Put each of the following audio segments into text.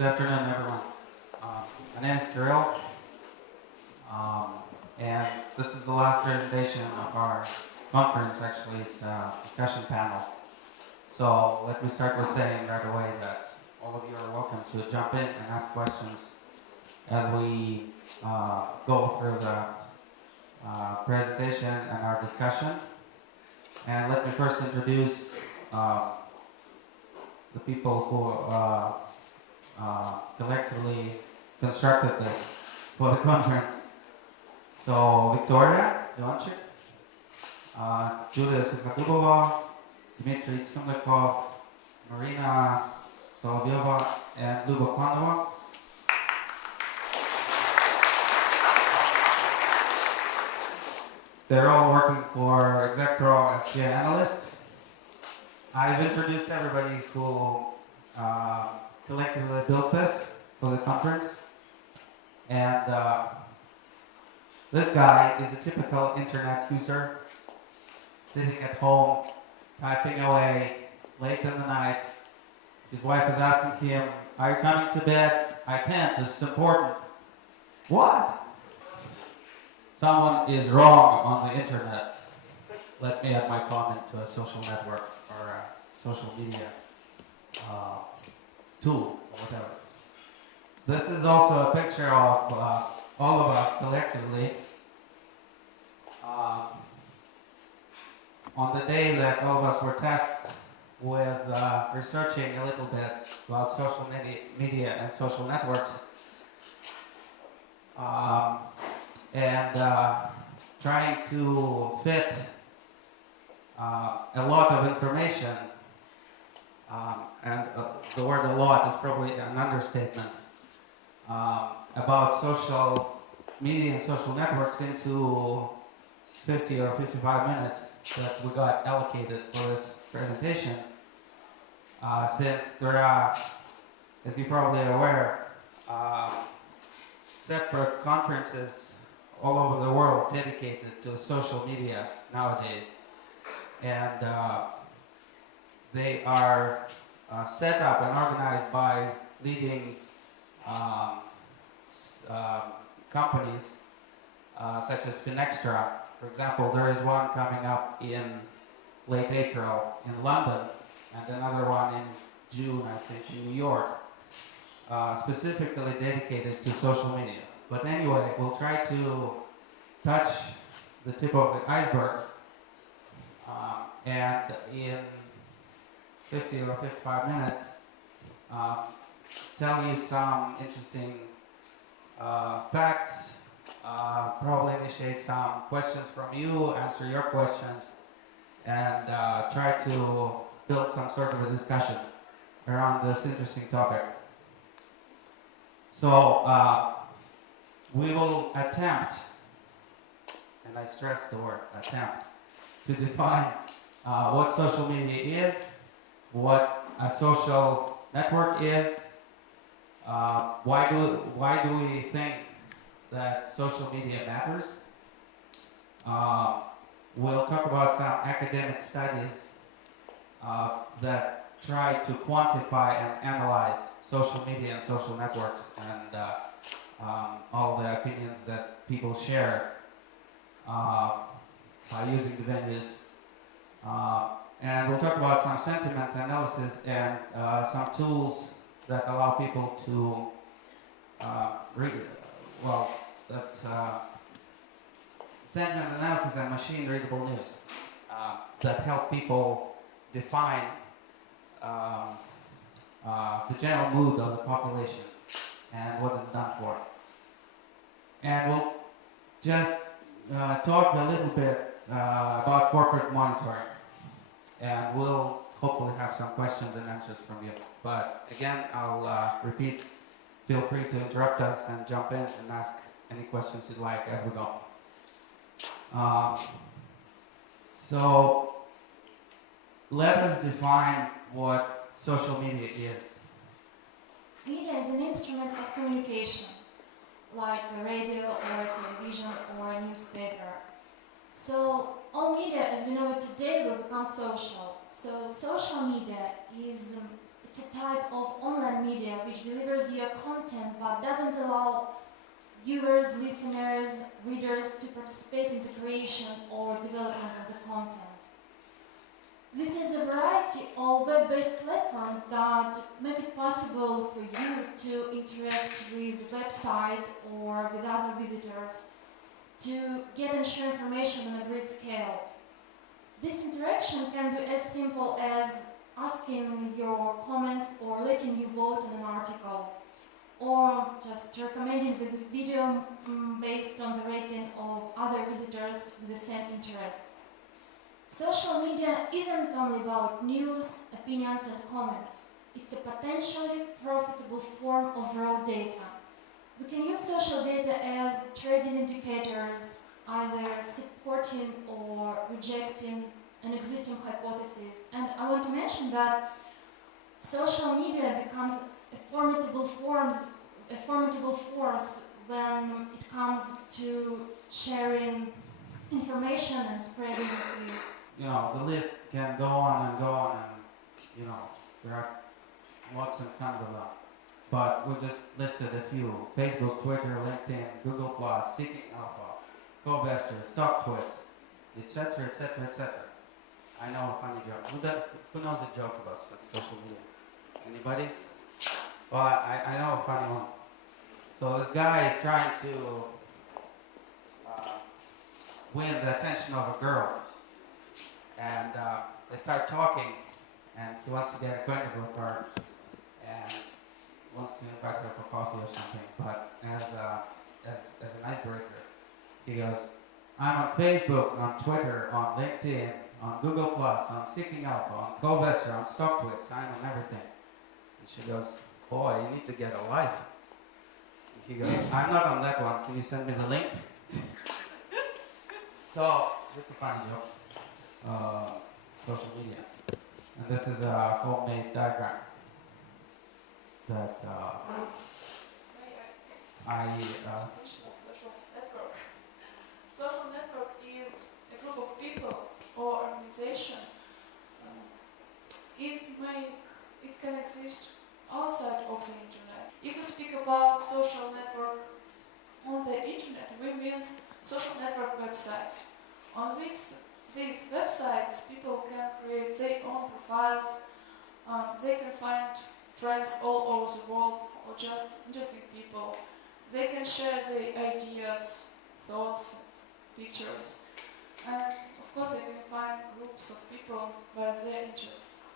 Good afternoon, everyone. My name is Kirill, and this is the last presentation of our conference. Actually, it's a discussion panel. So let me start with saying right away that all of you are welcome to jump in and ask questions as we go through the presentation and our discussion. And let me first introduce the people who collectively constructed this for the conference. So Victoria Ivanchik, Julia Sukhatubova, Dmitry Tsumlikov, Marina Solovyova, and Luba Klanova. They're all working for ExecPro as data analysts. I've introduced everybody who collectively built this for the conference. And this guy is a typical internet user, sitting at home, typing away, late in the night. His wife is asking him, "Are you coming to bed?" "I can't, this is important." "What?" Someone is wrong on the internet. Let me add my comment to a social network or a social media tool or whatever. This is also a picture of all of us collectively on the day that all of us were tasked with researching a little bit about social media and social networks. And trying to fit a lot of information, and the word "a lot" is probably an understatement, about social media and social networks into 50 or 55 minutes that we got allocated for this presentation, since there are, as you're probably aware, separate conferences all over the world dedicated to social media nowadays, and they are set up and organized by leading companies such as Finextra. For example, there is one coming up in late April in London, and another one in June, I think, in New York, specifically dedicated to social media. But anyway, we'll try to touch the tip of the iceberg, and in 50 or 55 minutes, tell you some interesting facts, probably initiate some questions from you, answer your questions, and try to build some sort of a discussion around this interesting topic. So we will attempt, and I stress the word attempt, to define what social media is, what a social network is, why do we think that social media matters. We'll talk about some academic studies that try to quantify and analyze social media and social networks, and all the opinions that people share by using the venues. And we'll talk about some sentiment analysis and some tools that allow people to sentiment analysis and machine readable news that help people define the general mood of the population and what it's done for. And we'll just talk a little bit about corporate monitoring, and we'll hopefully have some questions and answers from you. But again, I'll repeat, feel free to interrupt us and jump in and ask any questions you'd like as we go. So let us define what social media is. Media is an instrument of communication, like a radio or television or a newspaper. So all media as we know it today will become social. So social media is It's a type of online media which delivers you content but doesn't allow viewers, listeners, readers to participate in the creation or development of the content. This is a variety of web-based platforms that make it possible for you to interact with the website or with other visitors, to get and share information on a great scale. This interaction can be as simple as asking your comments or letting you vote on an article, or just recommending the video based on the rating of other visitors with the same interest. Social media isn't only about news, opinions and comments. It's a potentially profitable form of raw data. We can use social data as trading indicators, either supporting or rejecting an existing hypothesis. And I want to mention that social media becomes a formidable force when it comes to sharing information and spreading news. You know, the list can go on, and, you know, there are lots and tons of them. But we just listed a few: Facebook, Twitter, LinkedIn, Google+, Seeking Alpha, Covester, StockTwits, etc., etc., etc. I know a funny joke. Who knows a joke about social media? Anybody? Well, I know a funny one. So this guy is trying to win the attention of a girl. And they start talking, and he wants to get acquainted with her, and wants to invite her for coffee or something. But as an icebreaker, he goes, "I'm on Facebook, on Twitter, on LinkedIn, on Google+, on Seeking Alpha, on Covester, on StockTwits. I'm on everything." And she goes, "Boy, you need to get a life." And he goes, "I'm not on that one. Can you send me the link?" So, just a funny joke. Social media. And this is a homemade diagram that Social network. Social network is a group of people or organization. It can exist outside of the internet. If we speak about social network on the internet, we mean social network websites. On these websites, people can create their own profiles. They can find friends all over the world, or just interesting people. They can share their ideas, thoughts, pictures, and of course they can find groups of people by their interests.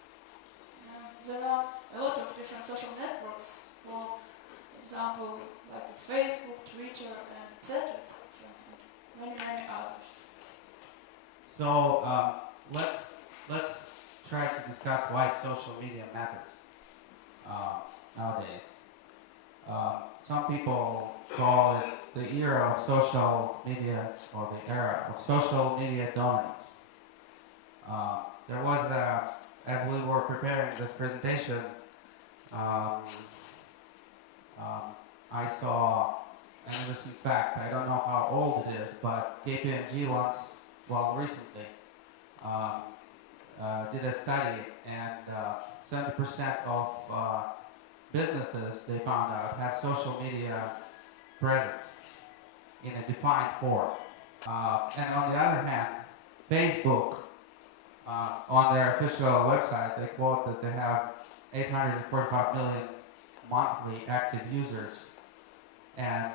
There are a lot of different social networks, for example, like Facebook, Twitter, and etc., and many others. So let's try to discuss why social media matters nowadays. Some people call it the era of social media, or the era of social media dominance. There was, as we were preparing this presentation, I saw an interesting fact. I don't know how old it is, but KPMG recently did a study, and 70% of businesses, they found out, have social media presence in a defined form. And on the other hand, Facebook, on their official website, they quote that they have 845 million monthly active users and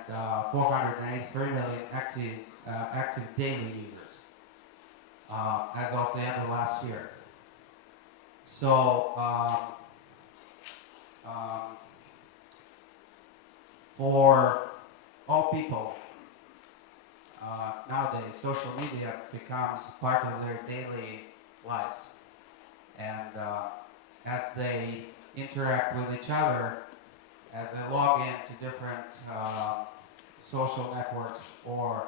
483 million active daily users as of the end of last year. So for all people, nowadays social media becomes part of their daily lives, and as they interact with each other, as they log into different social networks or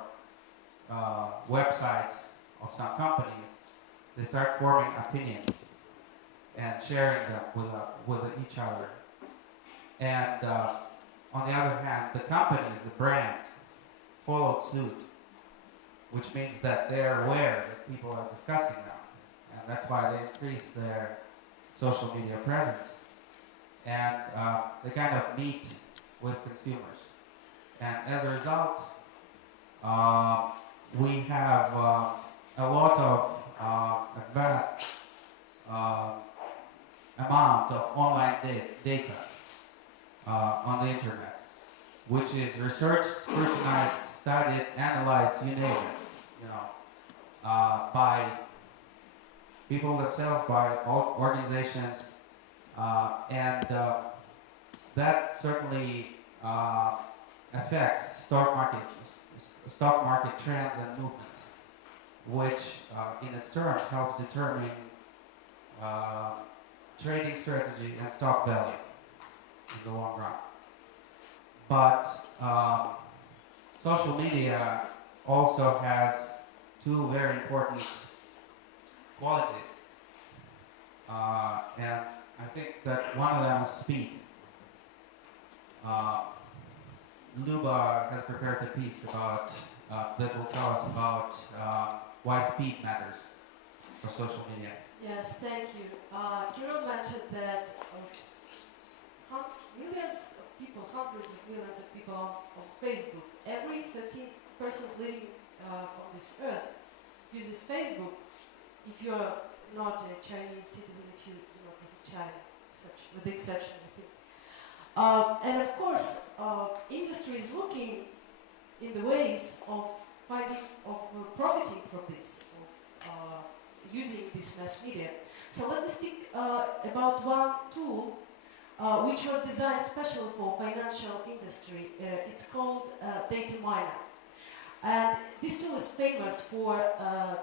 websites of some companies, they start forming opinions and sharing them with each other. And on the other hand, the companies, the brands, followed suit, which means that they're aware that people are discussing them, and that's why they increase their social media presence. and they kind of meet with consumers. And as a result, we have a lot of a vast amount of online data on the internet, which is researched, scrutinized, studied, analyzed, you name it, you know, by people themselves, by all organizations, and that certainly affects stock market trends and movements, which in its turn helps determine trading strategy and stock value in the long run. But social media also has two very important qualities. And I think that one of them is speed. Luba has prepared a piece about that will tell us about why speed matters for social media. Yes, thank you. Kirill mentioned that millions of people, hundreds of millions of people on Facebook, every 13th person living on this earth uses Facebook. If you're not a Chinese citizen, if you do not live in China, with the exception, I think. And of course, industry is looking in the ways of profiting from this, of using this mass media. So let me speak about one tool which was designed specially for financial industry. It's called data miner. And this tool is famous for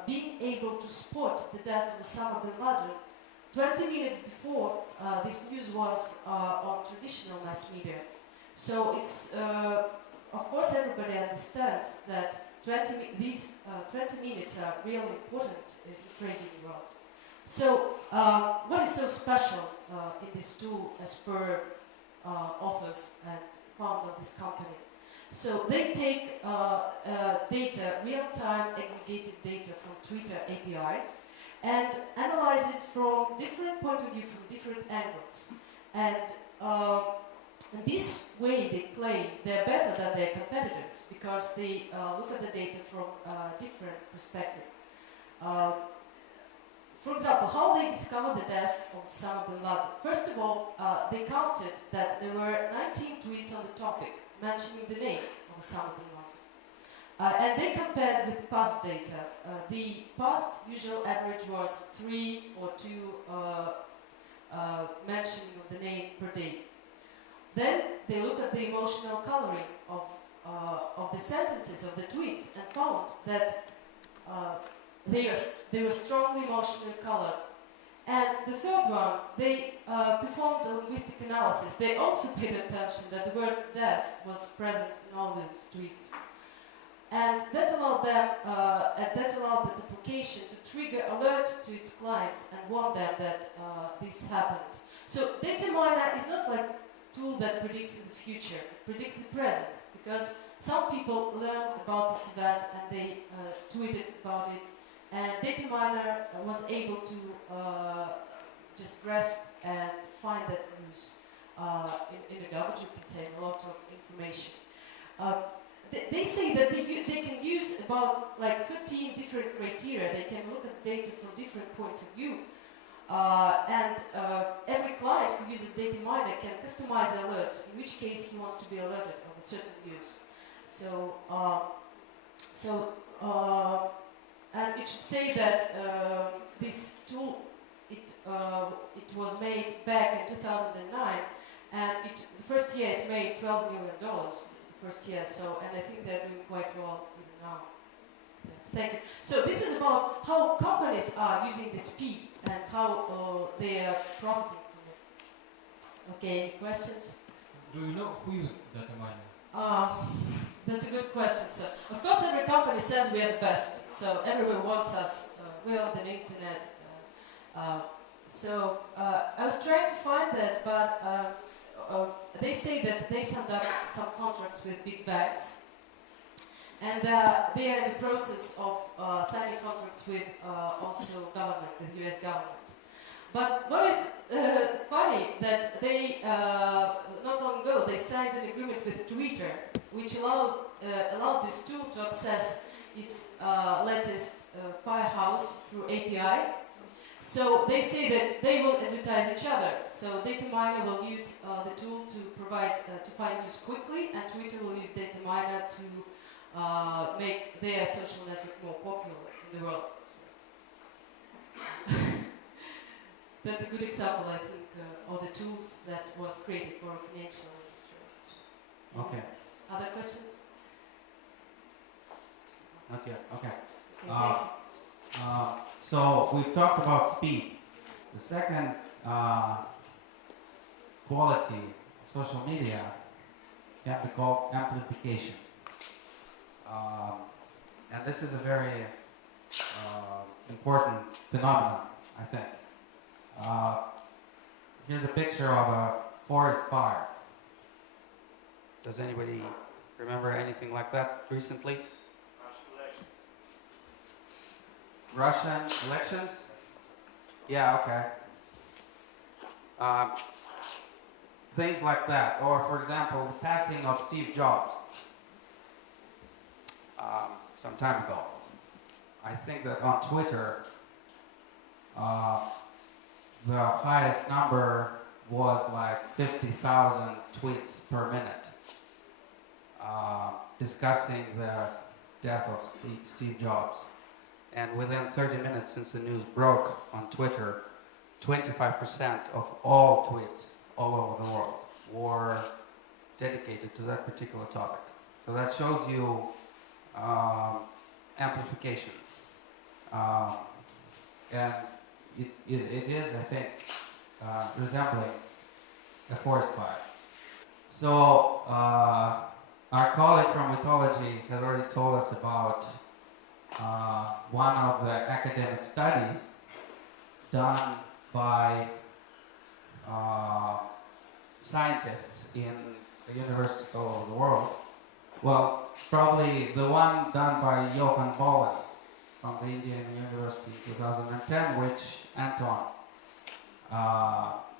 being able to spot the death of Osama bin Laden 20 minutes before this news was on traditional mass media. So it's, of course, everybody understands that these 20 minutes are really important in the trading world. So what is so special in this tool as per authors and founder of this company? So they take data, real-time aggregated data from Twitter API, and analyze it from different point of view, from different angles. And in this way they claim they're better than their competitors because they look at the data from a different perspective. For example, how they discovered the death of Osama bin Laden. First of all, they counted that there were 19 tweets on the topic mentioning the name of Osama bin Laden. And they compared with past data. The past usual average was 3 or 2 mentioning of the name per day. Then they looked at the emotional coloring of the sentences, of the tweets, and found that they were strongly emotionally colored. And the third one, they performed a linguistic analysis. They also paid attention that the word death was present in all those tweets. And that allowed them, that allowed the application to trigger alert to its clients and warn them that this happened. So data miner is not like a tool that predicts the future, it predicts the present, because some people learned about this event and they tweeted about it, and data miner was able to just grasp and find that news in a garbage, you can say, a lot of information. They say that they can use about like 15 different criteria. They can look at data from different points of view. And every client who uses data miner can customize alerts, in which case he wants to be alerted of a certain news. So, and it should say that this tool, it was made back in 2009, and the first year it made $12 million. First year, so, and I think they're doing quite well even now. Yes, thank you. So this is about how companies are using the speed and how they are profiting from it. Okay, any questions? Do you know who uses data mining? That's a good question, sir. Of course, every company says we are the best, so everyone wants us. We're on the internet. I was trying to find that, but they say that they signed up some contracts with big banks, and they are in the process of signing contracts with also government, with US government. But what is funny that they not long ago they signed an agreement with Twitter, which allowed this tool to access its latest firehouse through API. So they say that they will advertise each other. So data miner will use the tool to provide to find news quickly, and Twitter will use data miner to make their social network more popular in the world. So that's a good example, I think, of the tools that was created for financial industry. So, Okay. other questions? Not yet. Okay. Okay, thanks. So we've talked about speed. The second quality of social media can be called amplification. And this is a very important phenomenon, I think. Here's a picture of a forest fire. Does anybody remember anything like that recently? Russian elections? Yeah, okay. Things like that. Or, for example, the passing of Steve Jobs some time ago. I think that on Twitter, the highest number was like 50,000 tweets per minute discussing the death of Steve Jobs. And within 30 minutes since the news broke on Twitter, 25% of all tweets all over the world were dedicated to that particular topic. So that shows you amplification. And it is, I think, resembling a forest fire. So our colleague from ethology had already told us about one of the academic studies done by scientists in universities all over the world. Well, probably the one done by Johan Bolen from the Indian University in 2010, which Anton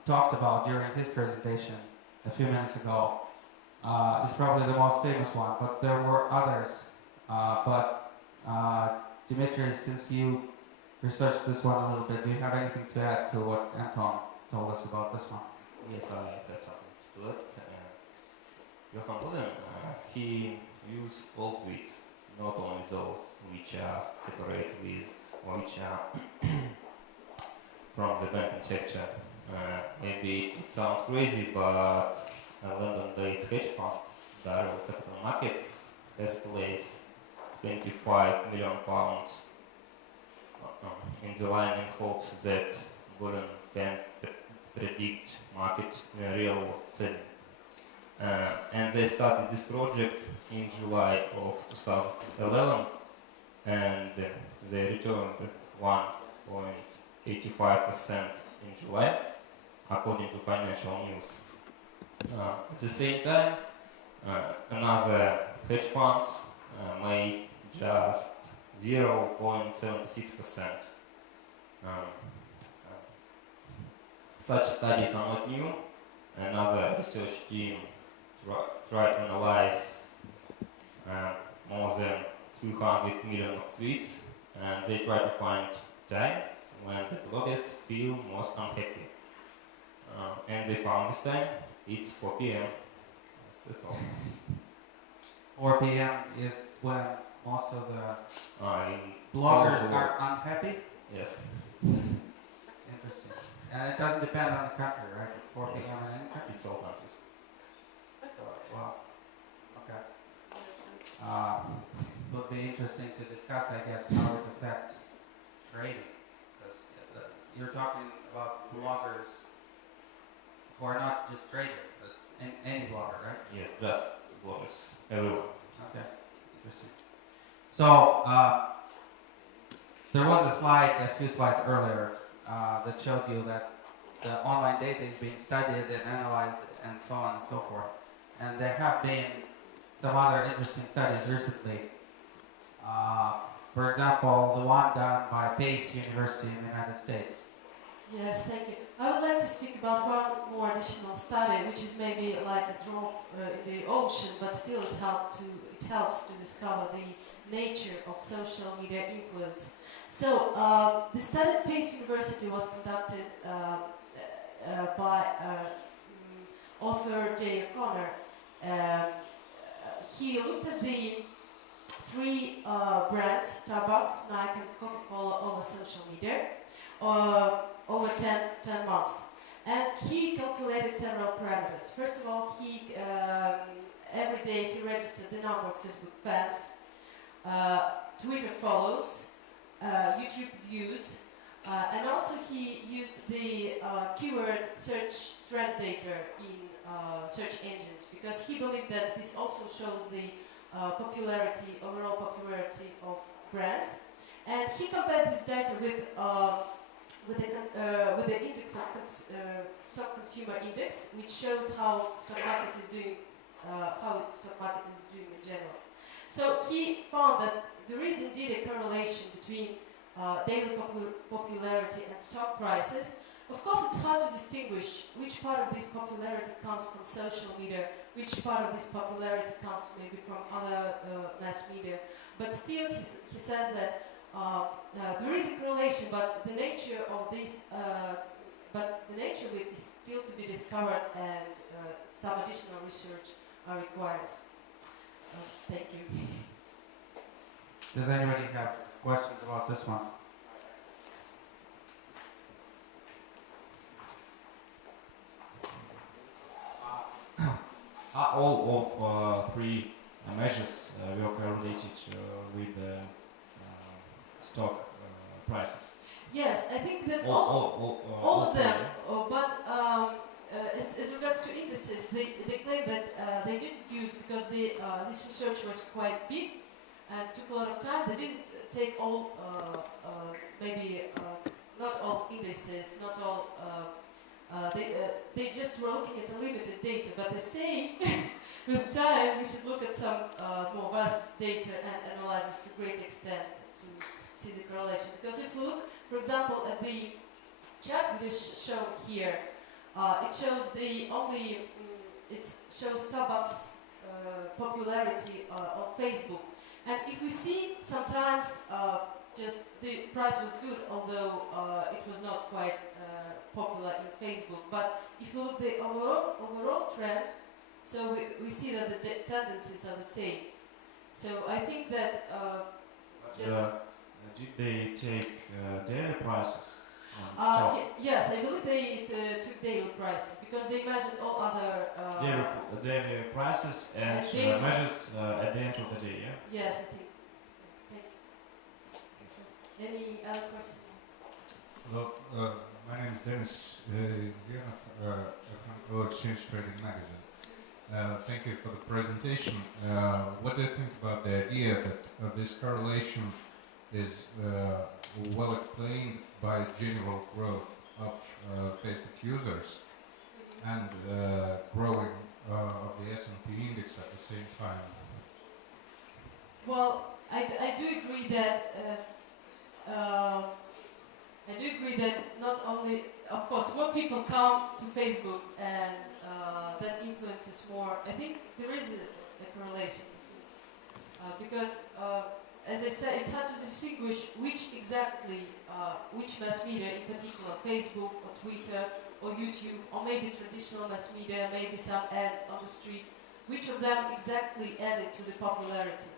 talked about during his presentation a few minutes ago, is probably the most famous one, but there were others. Dimitri, since you researched this one a little bit, do you have anything to add to what Anton told us about this one? Yes, I have something to add. Johan Boden, he used all tweets, not only those which are separate with or which are from the banking sector. Maybe it sounds crazy, but a London-based hedge fund, Barrel Capital Markets, has placed £25 million in the line in hopes that Boden can predict market real world trading. And they started this project in July of 2011, and they returned 1.85% in July, according to financial news. At the same time, another hedge funds made just 0.76%. Such studies are not new. Another research team tried to analyze more than 200 million of tweets, and they try to find time when the bloggers feel most unhappy. And they found this time, it's 4 p.m. That's all. 4 p.m. is when most of the In bloggers all the are world. unhappy? Yes. Interesting. And it doesn't depend on the country, right? It's 4 p.m. in any country? It's all countries. So, well, okay. Would be interesting to discuss, I guess, how it affects trading. Because you're talking about bloggers who are not just traders, but any blogger, right? Yes, just bloggers. Everyone. Okay, interesting. So, there was a slide, a few slides earlier, that showed you that the online data is being studied and analyzed and so on and so forth. And there have been some other interesting studies recently. For example, the one done by Pace University in the United States. Yes, thank you. I would like to speak about one more additional study, which is maybe like a drop in the ocean, but still it helps to discover the nature of social media influence. So, the study at Pace University was conducted by author Jay O'Connor. He looked at the three brands, Starbucks, Nike, and Coca-Cola, over social media. Over 10 months. And he calculated several parameters. First of all, every day he registered the number of Facebook fans, Twitter follows, YouTube views, and also he used the keyword search trend data in search engines, because he believed that this also shows the overall popularity of brands. And he compared this data with the index of stock consumer index, which shows how stock market is doing, in general. So he found that there is indeed a correlation between daily popularity and stock prices. Of course, it's hard to distinguish which part of this popularity comes from social media, which part of this popularity comes maybe from other mass media. But still, he says that there is a correlation, but the nature of it is still to be discovered, and some additional research requires. Thank you. Does anybody have questions about this one? All of three measures were correlated with the stock prices. Yes, I think that All all of them, three. but as regards to indices, they claim that they didn't use, because this research was quite big and took a lot of time. They didn't take all, not all indices, not all. They just were looking at a limited data, but they say with time we should look at some more vast data and analyze this to a great extent to see the correlation. Because if we look, for example, at the chart which is shown here, it shows it shows Starbucks popularity on Facebook. And if we see sometimes just the price was good, although it was not quite popular in Facebook. But if you look at the overall trend, so we see that the tendencies are the same. So I think that. Did they take daily prices on stock? Yes, I believe they took daily prices, because they measured all other. Daily prices and daily measures at the end of the day, yeah? Yes, I think. Thank you. Any other questions? Hello, my name is Denis Yanov from Exchange Trading Magazine. Thank you for the presentation. What do you think about the idea that this correlation is well explained by general growth of Facebook users and growing of the S&P index at the same time? Well, I do agree that not only, of course, more people come to Facebook, and that influences more. I think there is a correlation, because as I said, it's hard to distinguish which mass media, in particular, Facebook or Twitter or YouTube, or maybe traditional mass media, maybe some ads on the street, which of them exactly added to the popularity.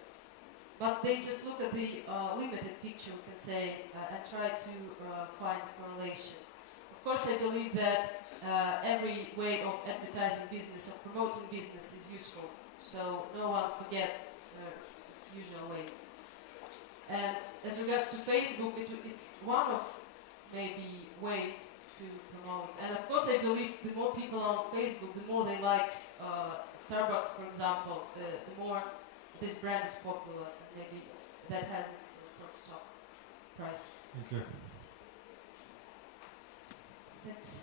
But they just look at the limited picture, we can say, and try to find a correlation. Of course, I believe that every way of advertising business, of promoting business, is useful. So no one forgets usual ways. And as regards to Facebook, it's one of maybe ways to promote. And of course, I believe the more people are on Facebook, the more they like Starbucks, for example, the more this brand is popular. And maybe that has influence on stock price. Thank you. That's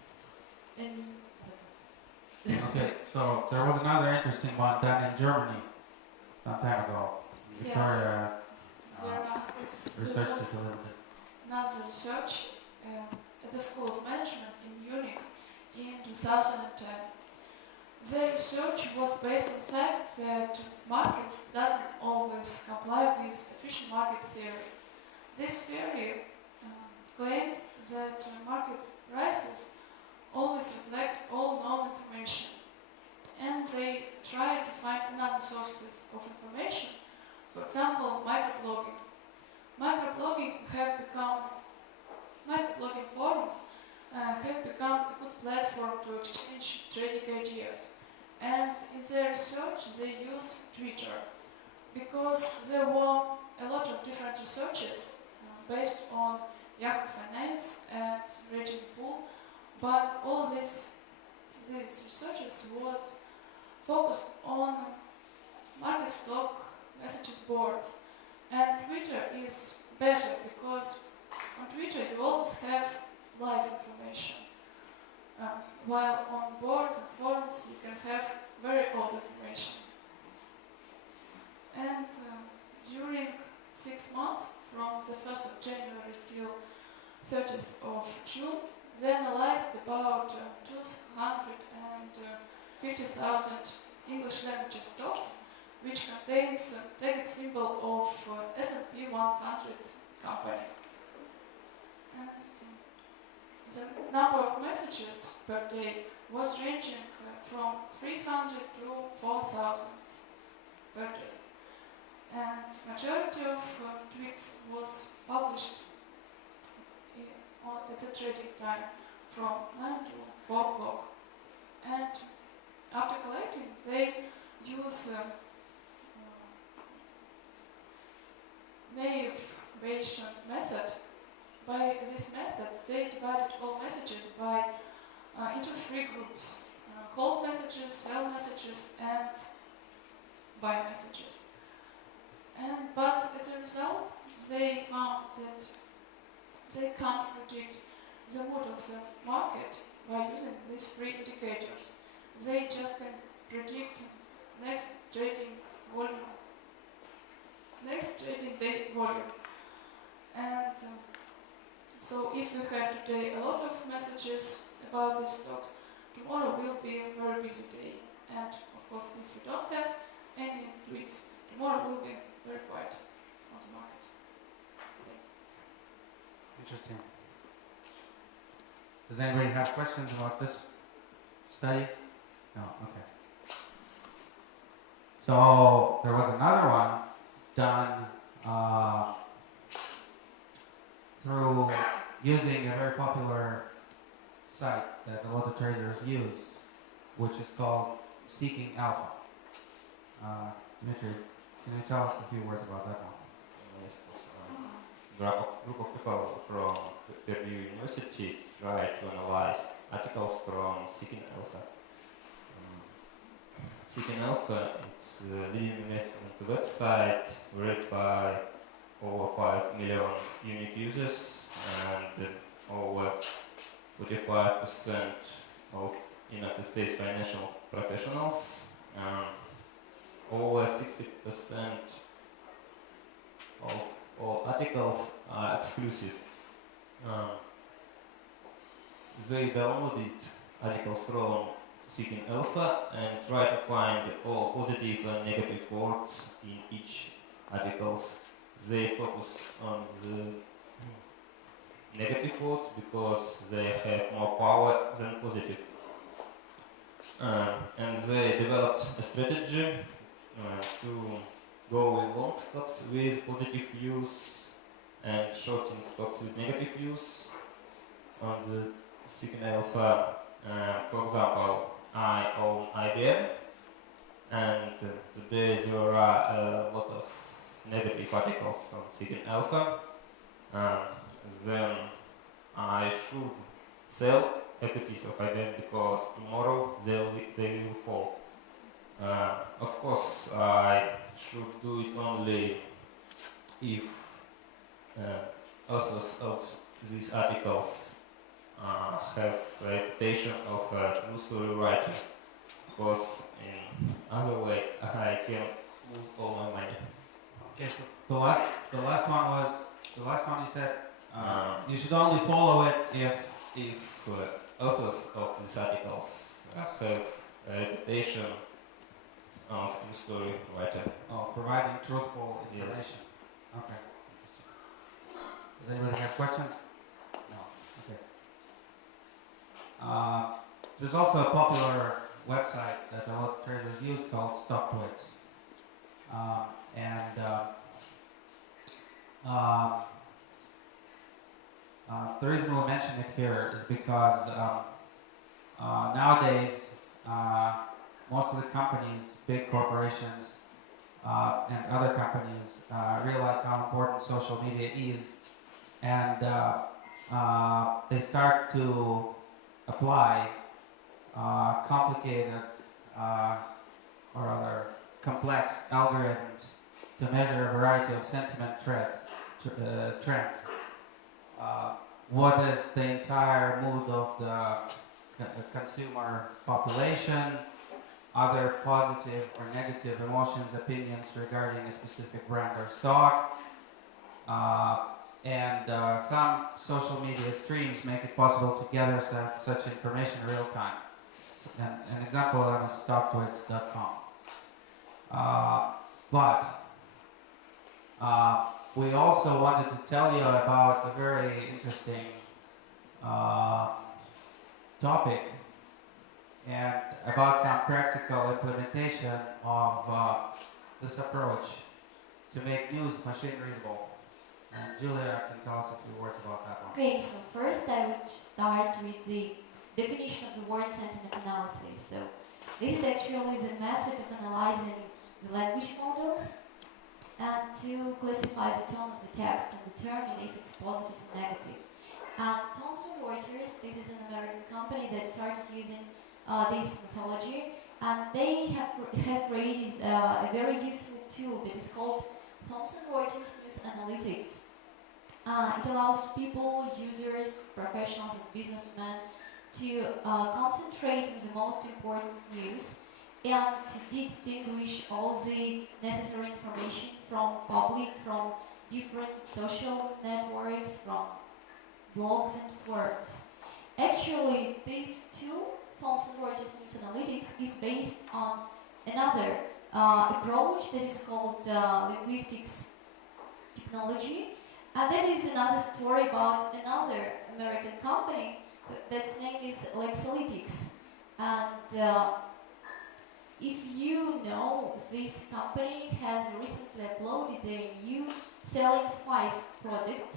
any other questions? Okay, so there was another interesting one done in Germany some time ago. Yes. Victoria There researched was this a little bit. another research at the School of Management in Munich in 2010. Their research was based on the fact that markets doesn't always comply with efficient market theory. This theory claims that market prices always reflect all known information, and they try to find another sources of information. For example, microblogging. Microblogging forums have become a good platform to exchange trading ideas. And in their research, they use Twitter because there were a lot of different researches based on Yahoo Finance and Rating Pool, but all these researches was focused on market stock messages boards. And Twitter is better because on Twitter you always have live information, while on boards and forums you can have very old information. And during 6 months, from the 1st of January till 30th of June, they analyzed about 250,000 English language stocks, which contains tagged symbol of S&P 100 company. And the number of messages per day was ranging from 300 to 4,000 per day. And majority of tweets was published at the trading time from 9 to 4 o'clock. And after collecting, they use naive Bayesian method. By this method, they divided all messages into 3 groups: hold messages, sell messages, and buy messages. But as a result, they found that they can't predict the mood of the market by using these 3 indicators. They just can predict next trading day volume. And so if we have today a lot of messages about these stocks, tomorrow will be a very busy day. And of course, if we don't have any tweets, tomorrow will be very quiet on the market. Thanks. Interesting. Does anybody have questions about this study? No, okay. So there was another one done through using a very popular site that a lot of traders use, which is called Seeking Alpha. Dmitry, can you tell us a few words about that one? Yes, group of people from Purdue University tried to analyze articles from Seeking Alpha. Seeking Alpha is a leading investment website read by over 5 million unique users, and over 45% of United States financial professionals. Over 60% of all articles are exclusive. They downloaded articles from Seeking Alpha and try to find all positive and negative words in each article. They focus on the negative words because they have more power than positive. And they developed a strategy to go with long stocks with positive views and shorting stocks with negative views on the Seeking Alpha. For example, I own IBM, and today there are a lot of negative articles on Seeking Alpha. Then I should sell equities of IBM because tomorrow they will fall. Of course, I should do it only if authors of these articles have a reputation of truthful writing, because in other way I can lose all my money. Okay, so the last one you said you should only follow it if if authors of these articles have a reputation of true story writer. Oh, providing truthful Yes. information. Okay. Does anybody have questions? No. Okay. There's also a popular website that a lot of traders use called StockTwits. And the reason we mention it here is because nowadays most of the companies, big corporations, and other companies realize how important social media is, and they start to apply complicated or rather complex algorithms to measure a variety of sentiment trends. What is the entire mood of the consumer population, other positive or negative emotions, opinions regarding a specific brand or stock, and some social media streams make it possible to gather such information in real time. An example of that is stocktwits.com. But we also wanted to tell you about a very interesting topic and about some practical implementation of this approach to make news machine readable. And Julia can tell us a few words about that one. Okay, so first I would start with the definition of the word sentiment analysis. So this is actually the method of analyzing the language models and to classify the tone of the text and determine if it's positive or negative. And Thomson Reuters, this is an American company that started using this methodology, and they has created a very useful tool that is called Thomson Reuters News Analytics. It allows people, users, professionals, and businessmen to concentrate on the most important news and to distinguish all the necessary information from public, from different social networks, from blogs and forums. Actually, this tool, Thomson Reuters News Analytics, is based on another approach that is called linguistics technology. And that is another story about another American company that's name is Lexalytics. And if you know, this company has recently uploaded their new Selling 5 product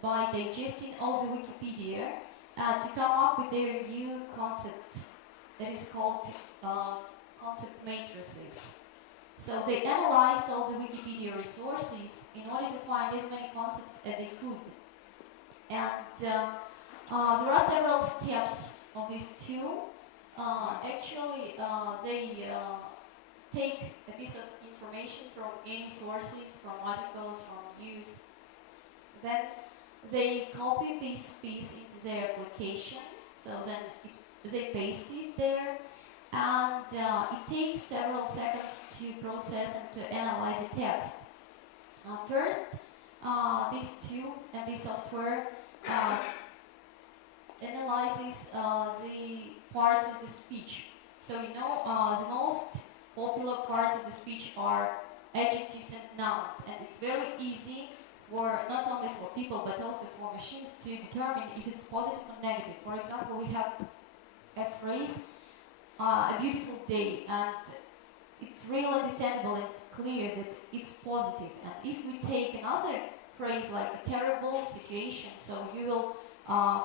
by digesting all the Wikipedia to come up with their new concept that is called concept matrices. So they analyzed all the Wikipedia resources in order to find as many concepts as they could. And there are several steps of this tool. Actually, they take a piece of information from any sources, from articles, from news. Then they copy this piece into their application. So then they paste it there. And it takes several seconds to process and to analyze the text. First, this tool and this software analyzes the parts of the speech. So you know, the most popular parts of the speech are adjectives and nouns, and it's very easy for not only for people but also for machines to determine if it's positive or negative. For example, we have a phrase, a beautiful day, and it's real understandable, it's clear that it's positive. And if we take another phrase like a terrible situation, so you will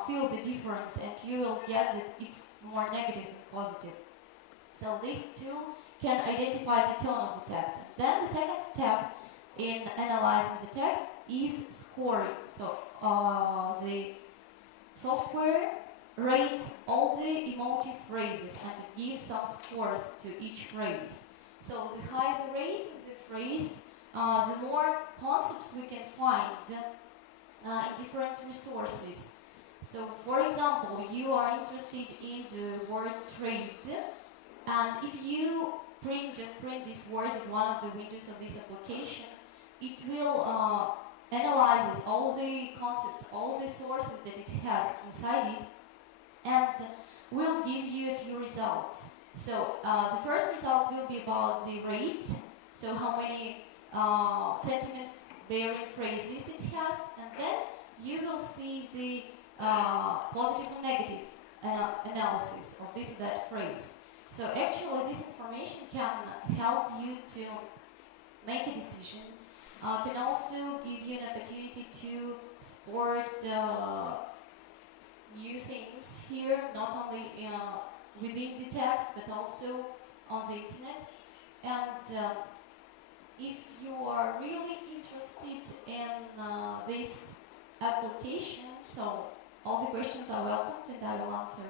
feel the difference and you will get that it's more negative than positive. So this tool can identify the tone of the text. And then the second step in analyzing the text is scoring. So the software rates all the emotive phrases and it gives some scores to each phrase. So the higher the rate of the phrase, the more concepts we can find in different resources. So, for example, you are interested in the word trade, and if you just print this word in one of the windows of this application, it will analyze all the concepts, all the sources that it has inside it, and we'll give you a few results. So the first result will be about the rate, so how many sentiment-bearing phrases it has, and then you will see the positive and negative analysis of this or that phrase. So actually this information can help you to make a decision, can also give you an opportunity to sport new things here, not only within the text but also on the internet. And if you are really interested in this application, so all the questions are welcomed and I will answer.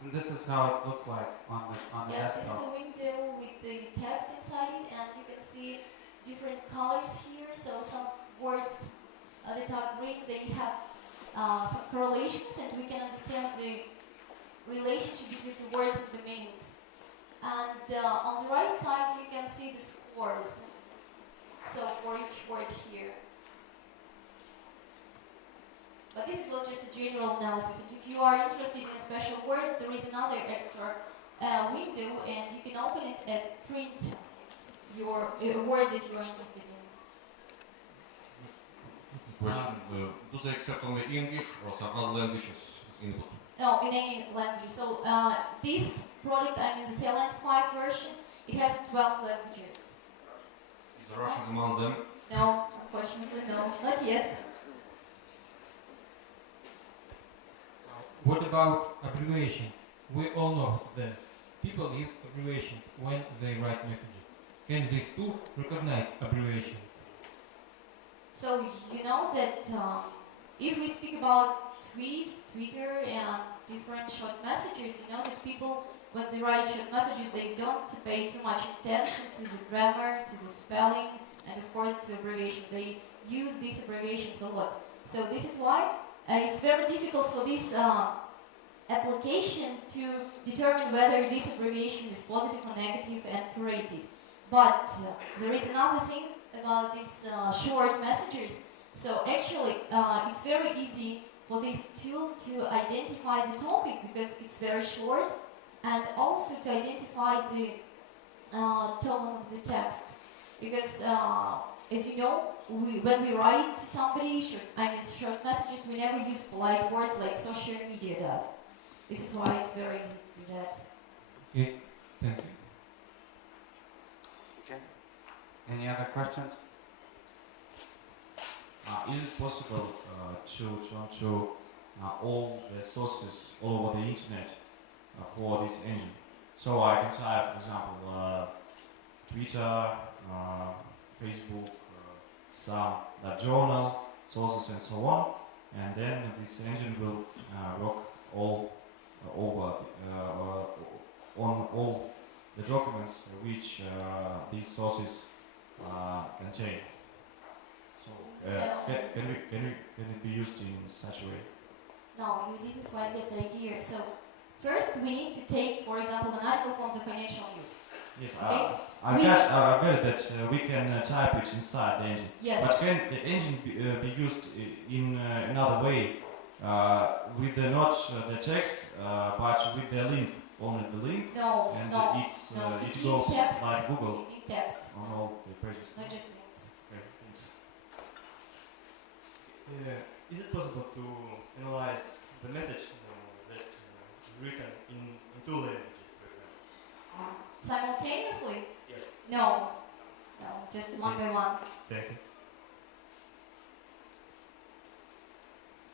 And this is how it looks like on the Yes, this is desktop. a window with the text inside it, and you can see different colors here. So some words that are green, they have some correlations, and we can understand the relationship between the words and the meanings. And on the right side, you can see the scores. So for each word here. But this was just a general analysis. And if you are interested in a special word, there is another extra window, and you can open it and print your word that you are interested in. Question, do they accept only English or some other languages as input? No, in any language. So this product, I mean the CLN's 5 version, it has 12 languages. Is Russian among them? No, unfortunately, no, not yet. What about abbreviation? We all know that people use abbreviations when they write messages. Can this tool recognize abbreviations? So you know that if we speak about tweets, Twitter, and different short messages, you know that people, when they write short messages, they don't pay too much attention to the grammar, to the spelling, and of course to abbreviations. They use these abbreviations a lot. So this is why it's very difficult for this application to determine whether this abbreviation is positive or negative and to rate it. But there is another thing about these short messages. So actually, it's very easy for this tool to identify the topic because it's very short, and also to identify the tone of the text. Because as you know, when we write to somebody, short messages, we never use polite words like social media does. This is why it's very easy to do that. Okay, thank you. Okay. Any other questions? Is it possible to all the sources all over the internet for this engine? So I can type, for example, Twitter, Facebook, some journal sources and so on, and then this engine will work all over on all the documents which these sources contain. So can it be used in such a way? No, you didn't quite get the idea. So first we need to take, for example, an article from the financial news. Yes, Okay. I've got it that we can type it inside the engine. Yes. But can the engine be used in another way with not the text, but with the link, only the link, No, and no, no. it It goes needs texts. like Google It needs texts, on all the pages? not just links. Okay, thanks. Is it possible to analyze the message that written in two languages, for example? Simultaneously? Yes. No, no, just one by one. Thank you.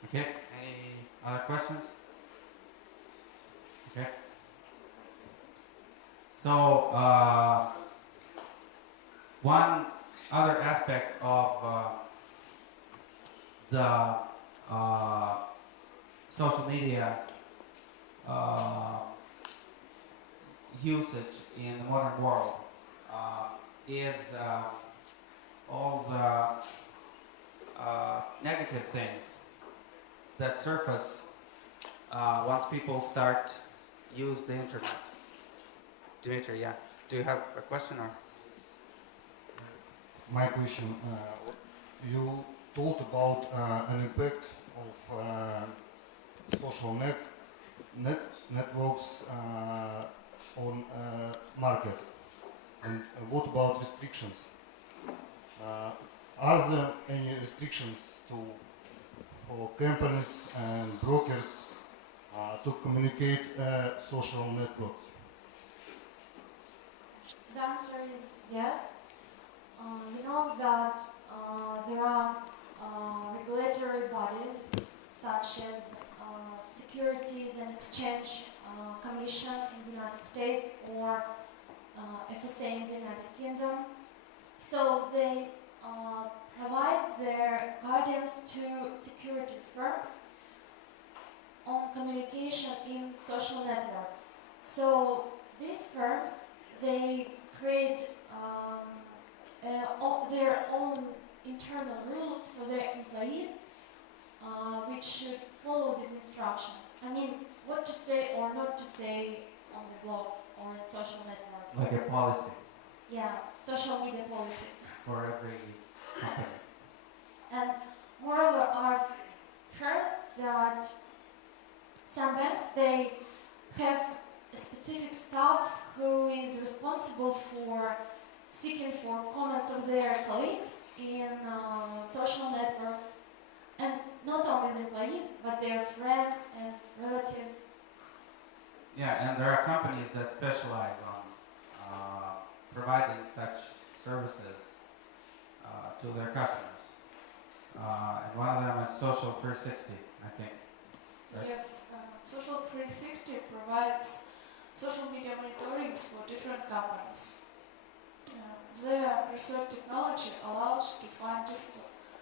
Okay. Any other questions? Okay. So one other aspect of the social media usage in the modern world is all the negative things that surface once people start use the internet. Dimitri, yeah. Do you have a question or? My question, you told about an impact of social networks on markets? And what about restrictions? Are there any restrictions for companies and brokers to communicate social networks? The answer is yes. You know that there are regulatory bodies such as Securities and Exchange Commission in the United States or FSA in the United Kingdom. So they provide their guidance to securities firms on communication in social networks. So these firms, they create their own internal rules for their employees, which should follow these instructions. I mean, what to say or not to say on the blogs or in social networks. Like a policy Yeah, social media policy. for every company. And moreover, I've heard that some banks, they have a specific staff who is responsible for seeking for comments of their colleagues in social networks, and not only the employees, but their friends and relatives. Yeah, and there are companies that specialize on providing such services to their customers. And one of them is Social 360, I think. Right. Yes, Social 360 provides social media monitorings for different companies. Their research technology allows to find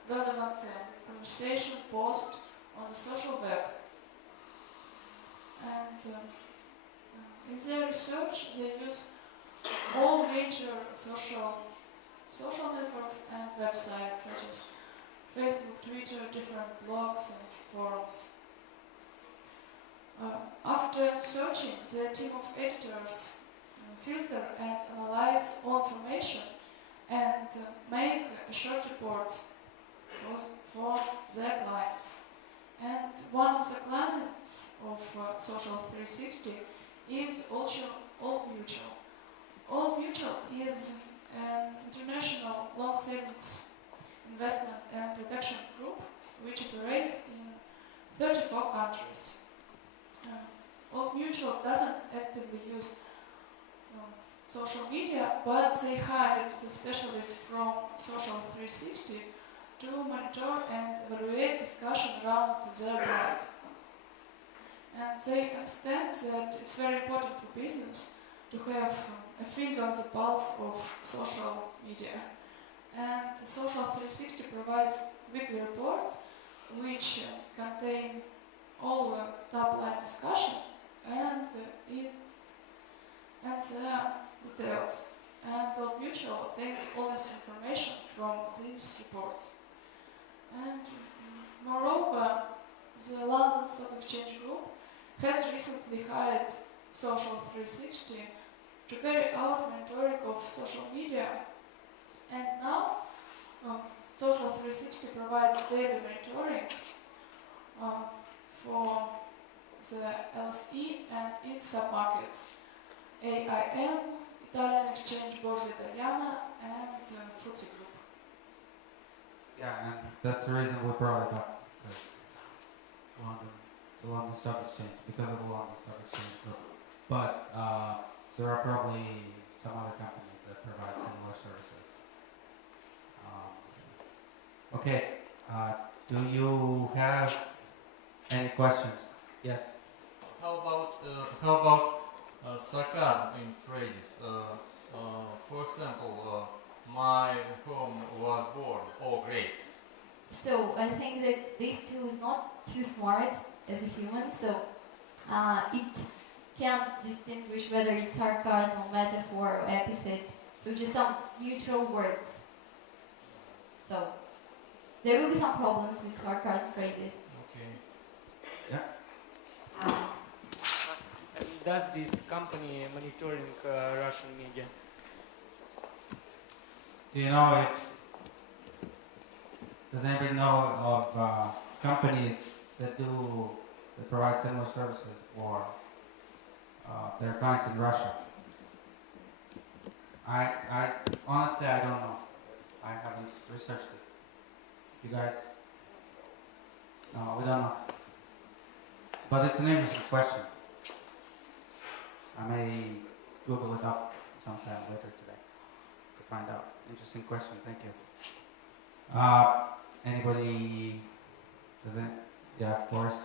relevant conversation posts on the social web. And in their research, they use all major social networks and websites such as Facebook, Twitter, different blogs and forums. After searching, the team of editors filter and analyze all information and make short reports for their clients. And one of the clients of Social 360 is also Old Mutual. Old Mutual is an international long savings investment and protection group which operates in 34 countries. Old Mutual doesn't actively use social media, but they hired the specialist from Social 360 to monitor and evaluate discussion around their brand. And they understand that it's very important for business to have a finger on the pulse of social media. And the Social 360 provides weekly reports which contain all the top-line discussion and their details. And Old Mutual obtains all this information from these reports. And moreover, the London Stock Exchange Group has recently hired Social 360 to carry out monitoring of social media. And now, Social 360 provides daily monitoring for the LSE and its submarkets, AIM, Italian Exchange Borsa Italiana, and FTSE Group. Yeah, and that's the reason we brought it up. The London Stock Exchange, because of the London Stock Exchange group. But there are probably some other companies that provide similar services. Okay, do you have any questions? Yes? How about sarcasm in phrases? For example, my home was born. Oh, great. So I think that this tool is not too smart as a human, so it can't distinguish whether it's sarcasm, metaphor, or epithet. So just some neutral words. So there will be some problems with sarcasm phrases. Okay. Yeah? Does this company monitoring Russian media? Do you know if, does anybody know of companies that do that provide similar services for their clients in Russia. I honestly, I don't know. I haven't researched it. You guys? No, we don't know. But it's an interesting question. I may Google it up sometime later today to find out. Interesting question. Thank you. Anybody? Does it? Yeah, of course.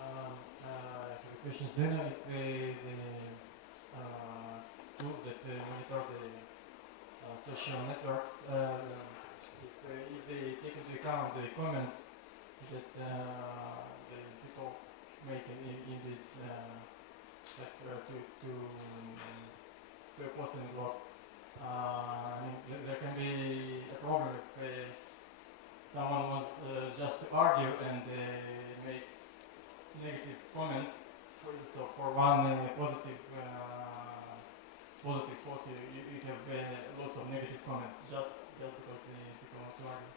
I have a question. Do you know if the tools that monitor the social networks, if they take into account the comments that the people make in this, like to a posting blog, I mean, there can be a problem if someone wants just to argue and makes negative comments. So for one positive post, you have lots of negative comments just because the people want to argue.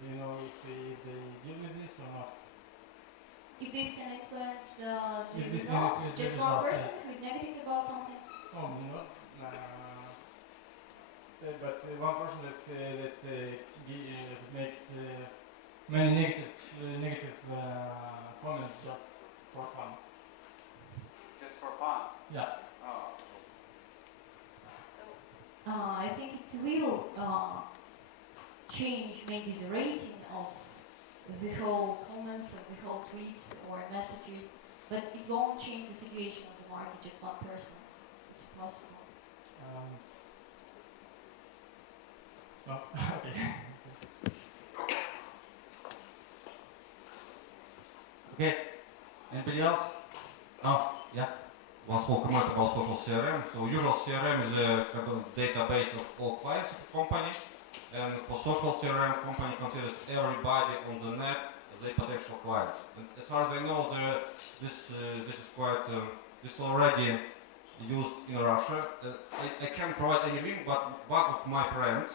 Do you know if they deal with this or not? If this can influence the If this can results, influence the just one results, person who is negative about something. Oh, no. But one person that makes many negative comments just for fun. Just for fun? Yeah. Oh. I think it will change maybe the rating of the whole comments, of the whole tweets or messages, but it won't change the situation of the market, just one person. It's possible. Oh, okay. Okay. Anybody else? Oh, yeah. One small comment about social CRM. So usual CRM is a kind of database of all clients of the company, and for social CRM, company considers everybody on the net as a potential clients. And as far as I know, this is quite this already used in Russia. I can't provide any link, but one of my friends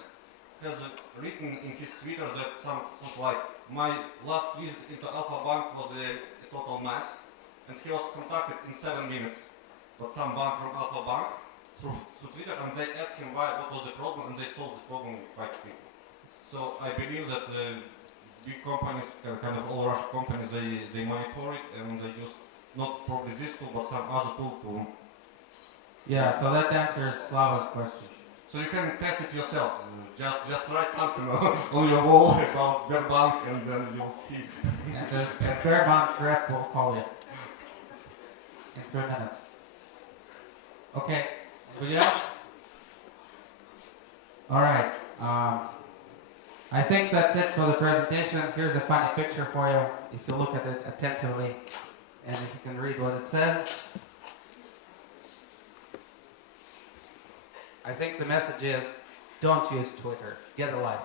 has written in his Twitter that something like, my last visit into Alpha Bank was a total mess, and he was contacted in 7 minutes by some bank from Alpha Bank through Twitter, and they asked him what was the problem, and they solved the problem quite quickly. So I believe that big companies, kind of all Russian companies, they monitor it, and they use not probably this tool, but some other tool to. Yeah, so that answers Slava's question. So you can test it yourself. Just write something on your wall about Sberbank, and then you'll see. And the Sberbank rep will call you in 3 minutes. Okay, anybody else? All right. I think that's it for the presentation. Here's a funny picture for you, if you look at it attentively, and if you can read what it says. I think the message is, don't use Twitter. Get a life.